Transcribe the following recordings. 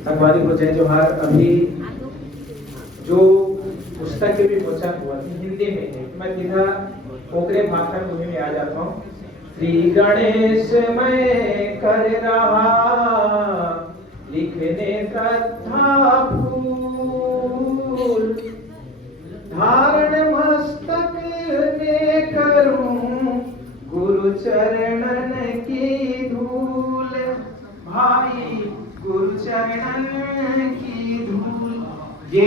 संगवारी को जय जोहार। अभी जो पुस्तक के भी वचन हुआ हिंदी में है, मैं सीधा ओकरे भाषा भूमि में आ जाता हूँ। श्री गणेश मैं कर रहा लिखने श्रद्धा फूल, धारण मस्तक में करूं गुरु चरणन की धूल। भाई गुरु चरणन की धूल। ये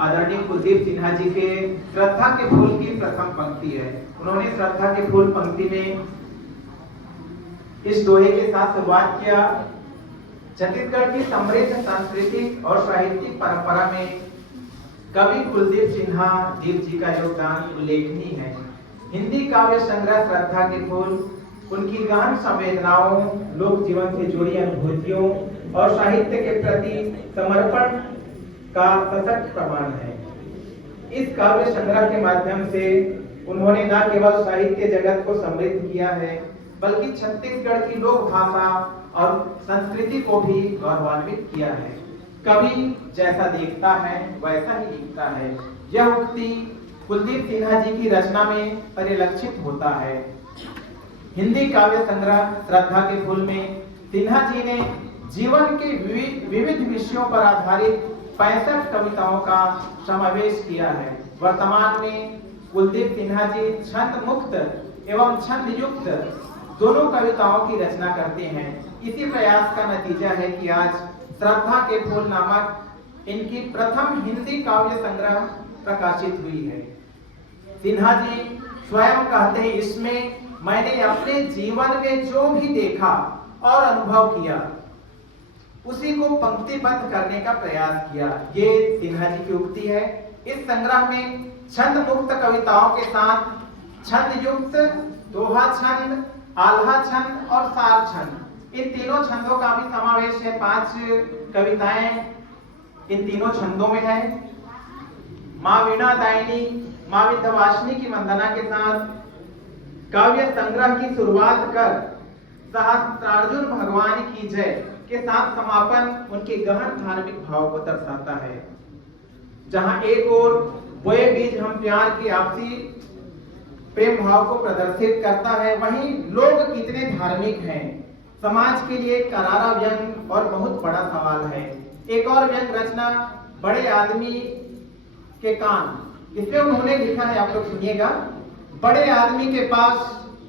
आदरणीय कुलदीप सिन्हा जी के श्रद्धा के फूल की प्रथम पंक्ति है। उन्होंने श्रद्धा के फूल पंक्ति में इस दोहे के साथ शुरुआत किया। छत्तीसगढ़ की समृद्ध सांस्कृतिक और साहित्यिक परंपरा में कवि कुलदीप सिन्हा देव जी का योगदान उल्लेखनीय है। हिंदी काव्य संग्रह श्रद्धा के फूल उनकी गहन संवेदनाओं, लोक जीवन से जुड़ी अनुभूतियों और साहित्य के प्रति समर्पण का सशक्त प्रमाण है। इस काव्य संग्रह के माध्यम से उन्होंने न केवल साहित्य जगत को समृद्ध किया है, बल्कि छत्तीसगढ़ की लोक भाषा और संस्कृति को भी गौरवान्वित किया है। कवि जैसा देखता है वैसा ही लिखता है, यह उक्ति कुलदीप सिन्हा जी की रचना में परिलक्षित होता है। हिंदी काव्य संग्रह श्रद्धा के फूल में सिन्हा जी ने जीवन के विविध विषयों पर आधारित 65 कविताओं का समावेश किया है। वर्तमान में कुलदीप सिन्हा जी छंद मुक्त एवं छंद युक्त दोनों कविताओं की रचना करते हैं। इसी प्रयास का नतीजा है कि आज श्रद्धा के फूल नामक इनकी प्रथम हिंदी काव्य संग्रह प्रकाशित हुई है। सिन्हा जी स्वयं कहते हैं, इसमें मैंने अपने जीवन में जो भी देखा और अनुभव किया उसी को पंक्तिबद्ध करने का प्रयास किया। ये सिन्हा जी की उक्ति है। इस संग्रह में छंद मुक्त कविताओं के साथ छंद युक्त, दोहा छंद, आल्हा छंद और सार छंद, इन तीनों छंदों का भी समावेश है। 5 कविताएं इन तीनों छंदों में है। माँ वीणा दायिनी, माँ विंध्यवासिनी की वंदना के साथ काव्य संग्रह की शुरुआत कर सहस्त्रार्जुन भगवान की जय के साथ समापन उनके गहन धार्मिक भाव को दर्शाता है। जहां एक ओर बोए बीज हम प्यार की आपसी प्रेम भाव को प्रदर्शित करता है, वहीं लोग कितने धार्मिक हैं, समाज के लिए करारा व्यंग और बहुत बड़ा सवाल है। एक और व्यंग रचना बड़े आदमी के कान, इसमें उन्होंने लिखा है, आप लोग सुनिएगा। बड़े आदमी के पास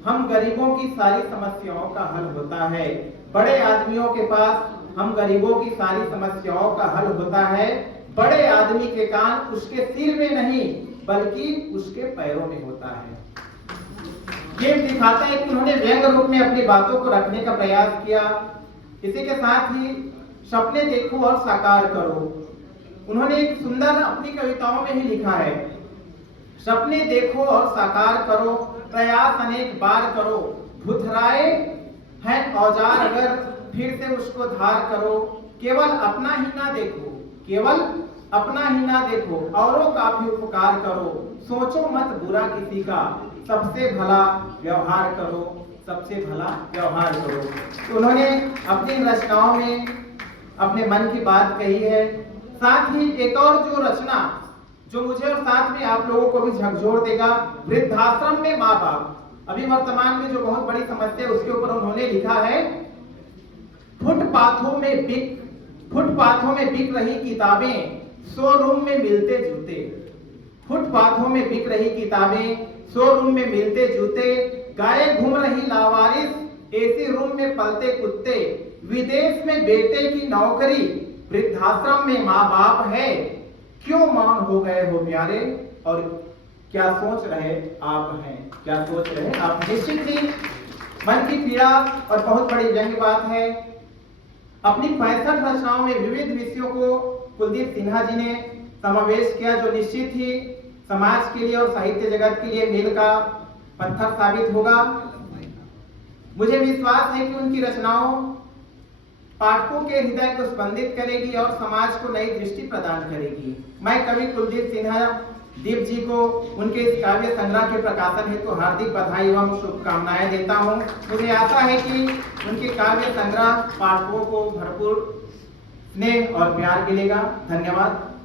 हम गरीबों की सारी समस्याओं का हल होता है। बड़े आदमियों के पास हम गरीबों की सारी समस्याओं का हल होता है। बड़े आदमी के कान उसके सिर में नहीं बल्कि उसके पैरों में होता है। ये दिखाता है कि उन्होंने व्यंग रूप में अपनी बातों को रखने का प्रयास किया। इसी के साथ ही सपने देखो और साकार करो, उन्होंने एक सुंदर अपनी कविताओं में ही लिखा है। सपने देखो और साकार करो, प्रयास अनेक बार करो, भुतराए है औजार अगर फिर से उसको धार करो। केवल अपना ही ना देखो, केवल अपना ही ना देखो, औरों का भी उपकार करो। सोचो मत बुरा किसी का, सबसे भला व्यवहार करो, सबसे भला व्यवहार करो। तो उन्होंने अपनी रचनाओं में अपने मन की बात कही है। साथ ही एक और जो रचना जो मुझे और साथ में आप लोगों को भी झकझोर देगा, वृद्धाश्रम में माँ बाप, अभी वर्तमान में जो बहुत बड़ी समस्या है उसके ऊपर उन्होंने लिखा है। फुटपाथों में बिक रही किताबें, शोरूम में मिलते जूते। फुटपाथों में बिक रही किताबें, शोरूम में मिलते जूते, गाय घूम रही लावारिस, एसी रूम में पलते कुत्ते, विदेश में बेटे की नौकरी, वृद्धाश्रम में माँ बाप है, क्यों मौन हो गए हो प्यारे, और क्या सोच रहे आप हैं, क्या सोच रहे आप। निश्चित ही मन की पीड़ा और बहुत बड़ी व्यंग्य बात है। अपनी 65 रचनाओं में विविध विषयों को कुलदीप सिन्हा जी ने समावेश किया, जो निश्चित ही समाज के लिए और साहित्य जगत के लिए मील का पत्थर साबित होगा। मुझे विश्वास है कि उनकी रचनाओं पाठकों के हृदय को स्पंदित करेगी और समाज को नई दृष्टि प्रदान करेगी। मैं कवि कुलदीप सिन्हा दीप जी को उनके इस काव्य संग्रह के प्रकाशन हेतु हार्दिक बधाई एवं शुभकामनाएं देता हूं। मुझे आशा है कि उनके काव्य संग्रह पाठकों को भरपूर स्नेह और प्यार मिलेगा। धन्यवाद।